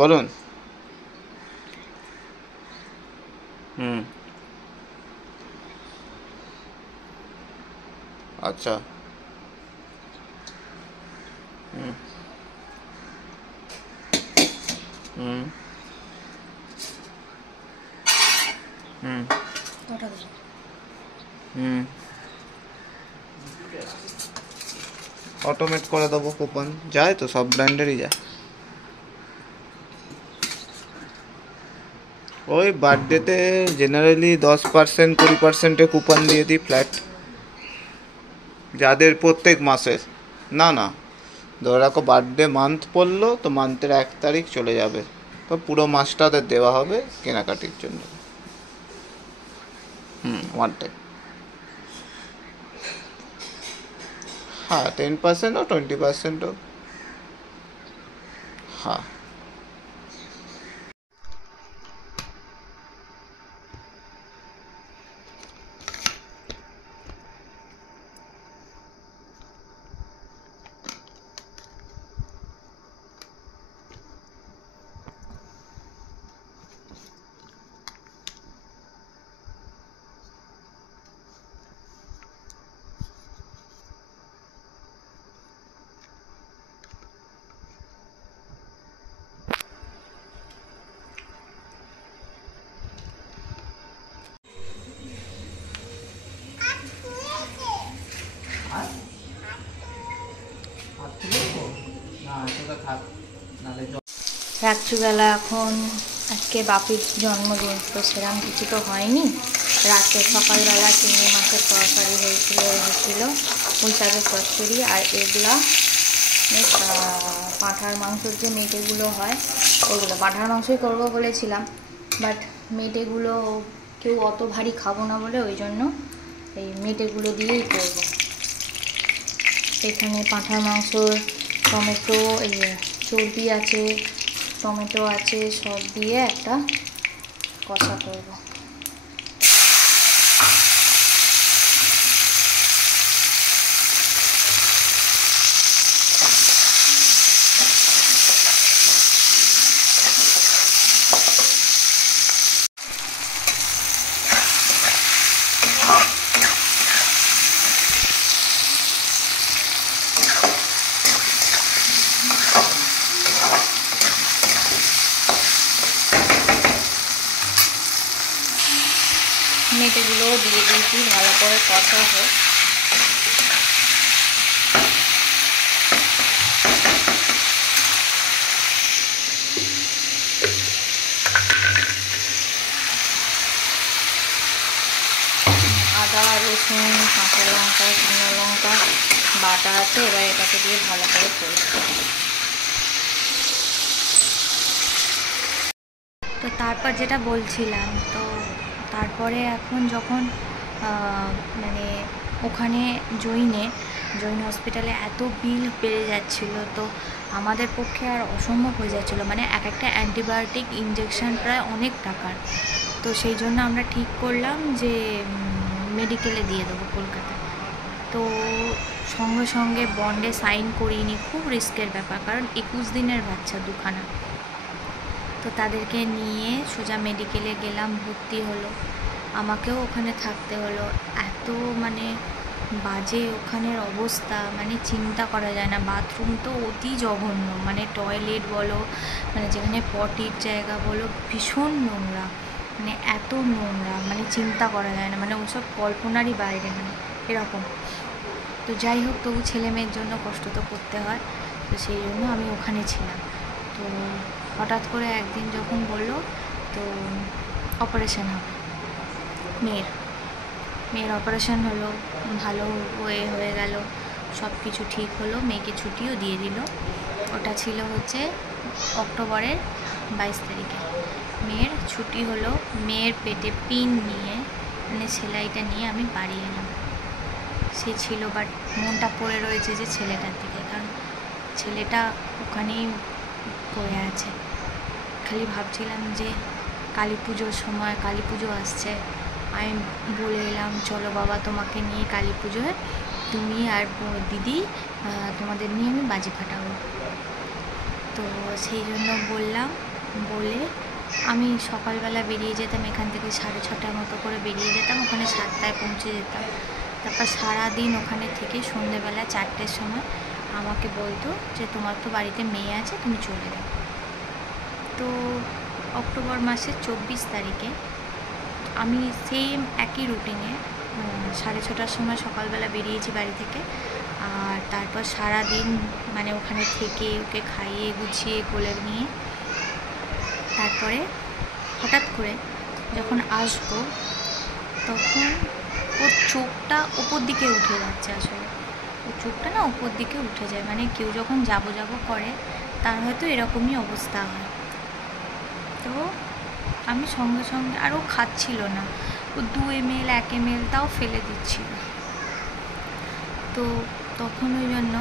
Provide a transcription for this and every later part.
বলুন। আচ্ছা। অটোমেট করে দেবো কুপন, যায় তো, সব ব্র্যান্ডেরই যায়। ওই বার্থডেতে জেনারেলি 10% 20% কুপন দিয়ে দিই ফ্ল্যাট, যাদের প্রত্যেক মাসের। না না, ধরে রাখো বার্থডে মান্থ পড়লো তো মান্থের 1 তারিখ চলে যাবে, তো পুরো মাসটা ওদের দেওয়া হবে কেনাকাটির জন্য। One time. হ্যাঁ, 10% ও 20%ও। হ্যাঁ। রাত্রিবেলা এখন আজকে বাপির জন্মদিন, তো সেরকম কিছু তো হয়নি। রাতে সকালবেলা চিংড়ি মাছের তরকারি হয়েছিল, পুঁই শাকের চচ্চড়ি, আর এগুলা পাঁঠার মাংসের যে মেটেগুলো হয় ওগুলো। পাঁঠার মাংসই করবো বলেছিলাম, বাট মেটেগুলো কেউ অত ভারী খাবো না বলে ওই জন্য এই মেটেগুলো দিয়েই করব। এখানে পাঁঠার মাংস, টমেটো, এই চর্বি আছে, টমেটো আছে, সব দিয়ে একটা কষা করব। মেটেগুলো দিয়ে দিয়েছি, ভালো করে কষা হোক। আদা, রসুন, কাঁচা লঙ্কা, শুকনো লঙ্কা বাটা আছে, এবার এটাকে দিয়ে ভালো করে করব। তো তারপর যেটা বলছিলাম, তো তারপরে এখন যখন মানে ওখানে জৈন হসপিটালে এত বিল বেড়ে যাচ্ছিল, তো আমাদের পক্ষে আর অসম্ভব হয়ে যাচ্ছিলো। মানে এক একটা অ্যান্টিবায়োটিক ইঞ্জেকশন প্রায় অনেক টাকার। তো সেই জন্য আমরা ঠিক করলাম যে মেডিকেলে দিয়ে দেবো কলকাতায়। তো সঙ্গে সঙ্গে বন্ডে সাইন করিনি, খুব রিস্কের ব্যাপার, কারণ 21 দিনের বাচ্চা দুখানা। তো তাদেরকে নিয়ে সোজা মেডিকেলে গেলাম, ভর্তি হলো, আমাকেও ওখানে থাকতে হলো। এত মানে বাজে ওখানের অবস্থা, মানে চিন্তা করা যায় না। বাথরুম তো অতি জঘন্য, মানে টয়লেট বলো, মানে যেখানে পটির জায়গা বলো, ভীষণ নোংরা, মানে এত নোংরা, মানে চিন্তা করা যায় না, মানে ওসব কল্পনারই বাইরে, মানে এরকম। তো যাই হোক, তবু ছেলে মেয়ের জন্য কষ্ট তো করতে হয়, তো সেই জন্য আমি ওখানে ছিলাম। তো হঠাৎ করে একদিন যখন বললো তো অপারেশন হবে, মেয়ের অপারেশন হলো, ভালো হয়ে গেল, সব কিছু ঠিক হলো, মেয়েকে ছুটিও দিয়ে দিল। ওটা ছিল হচ্ছে অক্টোবরের 22 তারিখে মেয়ের ছুটি হলো। মেয়ের পেটে পিন নিয়ে মানে সেলাইটা নিয়ে আমি বাড়ি এলাম। সে ছিল, বাট মনটা পড়ে রয়েছে যে ছেলেটার দিকে, কারণ ছেলেটা ওখানেই পড়ে আছে। খালি ভাবছিলাম যে কালী পুজোর সময়, কালী পুজো আসছে, আমি বলে এলাম চলো বাবা তোমাকে নিয়ে কালী পুজোয় তুমি আর দিদি তোমাদের নিয়ে আমি বাজি ফাটাবো। তো সেই জন্য বললাম, বলে আমি সকালবেলা বেরিয়ে যেতাম এখান থেকে 6:30টার মতো করে বেরিয়ে যেতাম, ওখানে 7টায় পৌঁছে যেতাম। তারপর সারাদিন ওখানে থেকে সন্ধেবেলা 4টের সময় আমাকে বলতো যে তোমার তো বাড়িতে মেয়ে আছে, তুমি চলে যাও। তো অক্টোবর মাসের 24 তারিখে আমি সেম একই রুটিনে 6:30টার সময় সকালবেলা বেরিয়েছি বাড়ি থেকে। আর তারপর সারাদিন মানে ওখানে থেকে ওকে খাইয়ে গুছিয়ে কোলে নিয়ে তারপরে হঠাৎ করে যখন আসবো তখন ওর চোখটা ওপর দিকে উঠে যাচ্ছে। আসলে ওর চোখটা না ওপর দিকে উঠে যায়, মানে কেউ যখন যাবো যাবো করে তার হয়তো এরকমই অবস্থা হয়। তো আমি সঙ্গে সঙ্গে, আর ও খাচ্ছিল না, ও 2 ml 1 ml তাও ফেলে দিচ্ছিল। তো তখন ওই জন্য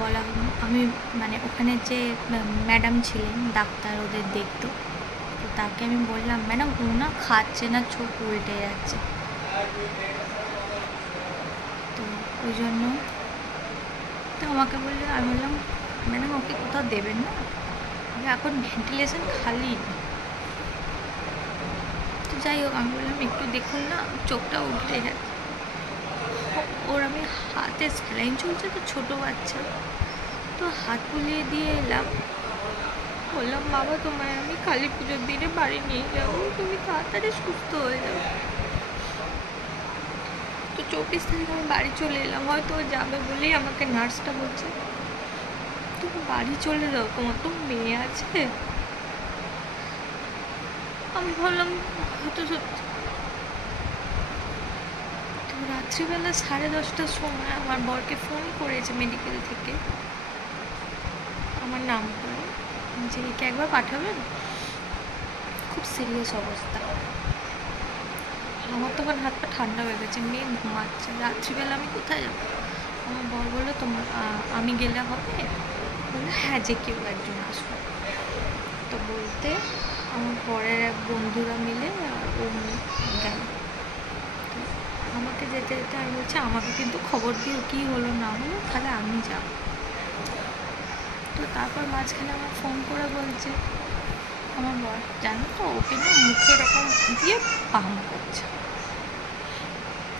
বলা, আমি মানে ওখানে যে ম্যাডাম ছিলেন, ডাক্তার ওদের দেখতো, তো তাকে আমি বললাম ম্যাডাম ও না খাচ্ছে না, চোখ উল্টে যাচ্ছে। তো ওই জন্য তো আমাকে বললে, আমি বললাম ম্যাডাম ওকে কোথাও দেবেন না, এখন ভেন্টিলেশন খালি। তো যাই হোক আমি বললাম একটু দেখুন না, চোখটা উল্টে যাচ্ছে। ওর আমি হাতে স্যালাইন চলছে, তো ছোটো বাচ্চা, তো হাত বুলিয়ে দিয়ে এলাম। বললাম বাবা তোমায় আমি কালী পুজোর দিনে বাড়ি নিয়ে যাবো, তুমি তাড়াতাড়ি সুস্থ হয়ে যাও। তো 24 তারিখ আমি বাড়ি চলে এলাম। হয়তো ও যাবে বলেই আমাকে নার্সটা বলছে তুমি বাড়ি চলে যাও, তোমার তো মেয়ে আছে। আমি ভাবলাম হয়তো সত্যি। তো রাত্রিবেলা 10:30টার সময় আমার বরকে ফোন করেছে মেডিকেল থেকে, আমার নাম করে যে একে একবার পাঠাবেন, খুব সিরিয়াস অবস্থা। আমার তখন হাত পা ঠান্ডা হয়ে গেছে, মেয়ে ঘুমাচ্ছে, রাত্রিবেলা আমি কোথায় যাবো। আমার বর বললো তোমার আমি গেলে হবে, বললো হ্যাঁ যে কেউ একজন আসবে। তো বলতে আমার বরের এক বন্ধুরা মিলে ও গেল। তো আমাকে যেতে যেতে আমি বলছি আমাকে কিন্তু খবর দিও কী হলো না হলো, তাহলে আমি যাবো। তো তারপর মাঝখানে আমার ফোন করে বলছে আমার বর, জানো তো ওকে না মুখে এরকম দিয়ে পাম্প করছে।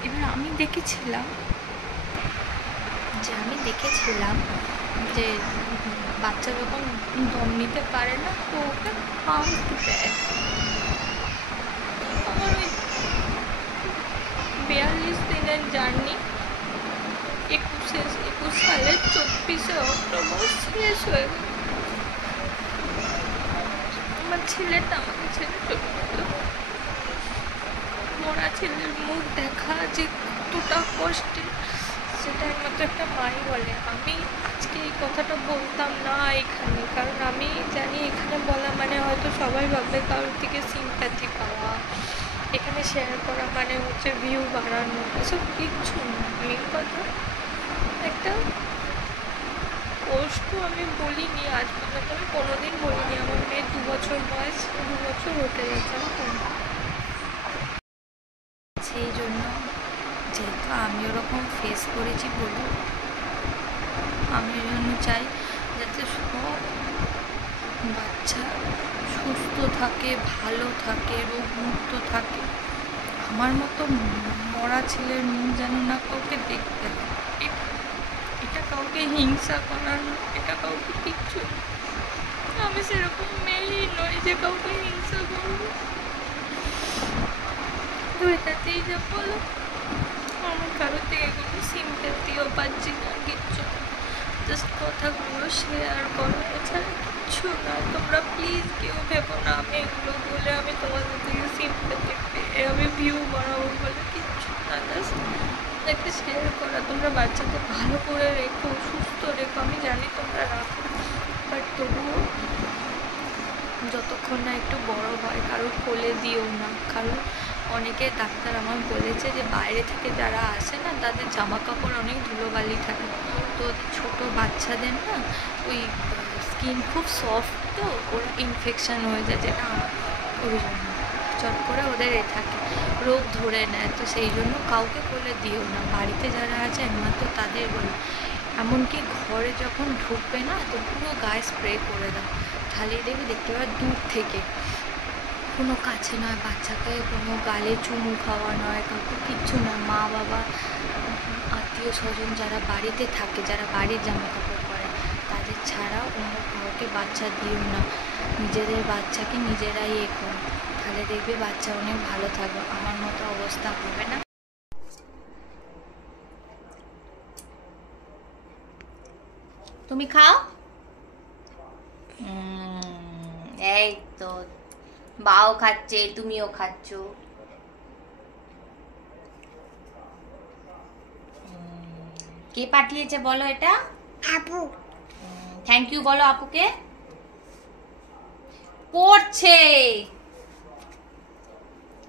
এবার আমি দেখেছিলাম যে বাচ্চা যখন দম নিতে পারে না তো ওকে পাম্প দেয়। আমার ওই 42 দিনের জার্নি 21 সালের 24শে অক্টোবর শেষ হয়ে গেল। আমার ছেলেটা আমাকে ছেড়ে চলে গেল। মরা ছেলের মুখ দেখা যে কতটা কষ্টের সেটা একমাত্র একটা মাই বলে। আমি আজকে এই কথাটা বলতাম না এখানে, কারণ আমি জানি এখানে বলা মানে হয়তো সবাই ভাববে কারোর থেকে সিম্প্যাথি পাওয়া, এখানে শেয়ার করা মানে হচ্ছে ভিউ বাড়ানো, এসব কিচ্ছু না। মেন কথা একটা কষ্ট আমি বলিনি আজ পর্যন্ত, আমি কোনোদিন বলিনি। আমার মেয়ের 2 বছর বয়স, 2 বছর হতে গেছে। সেই জন্য যেহেতু আমি ওরকম ফেস করেছি বলে আমি ওই জন্য চাই যাতে সব বাচ্চা সুস্থ থাকে, ভালো থাকে, রোগমুক্ত থাকে। আমার মতো মরা ছেলের মুখ যেন না কাউকে দেখতে হয়। এটা কাউকে হিংসা করার না, এটা কাউকে কিচ্ছু। আমি সেরকম মেয়েই নই যে কাউকে হিংসা করবো। তো এটাতেই যা বলো, আমার কারোর থেকে কোনো সিম্প্যাথিও পাচ্ছি না, কিচ্ছু। জাস্ট কথাগুলো শেয়ার করো, এছাড়া কিচ্ছু না। তোমরা প্লিজ কেউ ভেবো না আমি এগুলো বলে আমি তোমাদের থেকে সিম্প্যাথি পেয়ে আমি ভিউ বাড়াবো বলে, কিচ্ছু না। জাস্ট একটা শেয়ার করা। তোমরা বাচ্চাকে ভালো করে রেখো, সুস্থ রেখো, আমি জানি তোমরা রাখো, বাট তবুও যতক্ষণ না একটু বড় হয় কারোর কোলে দিও না, কারণ অনেকে ডাক্তার আমার বলেছে যে বাইরে থেকে যারা আসে না তাদের জামা কাপড় অনেক ধুলোবালি থাকে, তো ছোট বাচ্চাদের না ওই স্কিন খুব সফট, তো ওর ইনফেকশান হয়ে যায়, যেটা ওই জন্য চট করে ওদের থাকে, রোগ ধরে নেয়। তো সেই জন্য কাউকে বলে দিও না, বাড়িতে যারা আছে একমাত্র তাদের বলো। এমনকি ঘরে যখন ঢুকবে না তো পুরো গায়ে স্প্রে করে দাও, তাহলেই দেখতে পাবে দূর থেকে, কোনো কাছে নয়, বাচ্চাকে কোনো গালে চুমু খাওয়া নয়, কাউকে কিচ্ছু না, মা বাবা আত্মীয় স্বজন যারা বাড়িতে থাকে, যারা বাড়ির জামা কাপড় পরে তাদের ছাড়া অন্য কাউকে বাচ্চা দিও না, নিজেদের বাচ্চাকে নিজেরাই করো, তাহলে দেখবে বাচ্চা অনেক ভালো থাকবে, আমার মতো অবস্থা হবে না। তুমি খাও। এই তো বাও খাচ্ছে, তুমিও খাচ্ছ। কে পাঠিয়েছে বলো এটা? আপু। থ্যাংক ইউ বলো আপুকে। পড়ছে।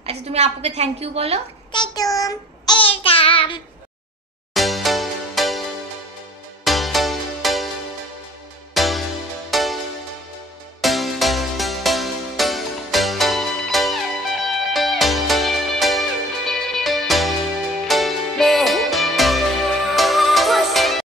আচ্ছা তুমি আপুকে থ্যাংক ইউ বলো।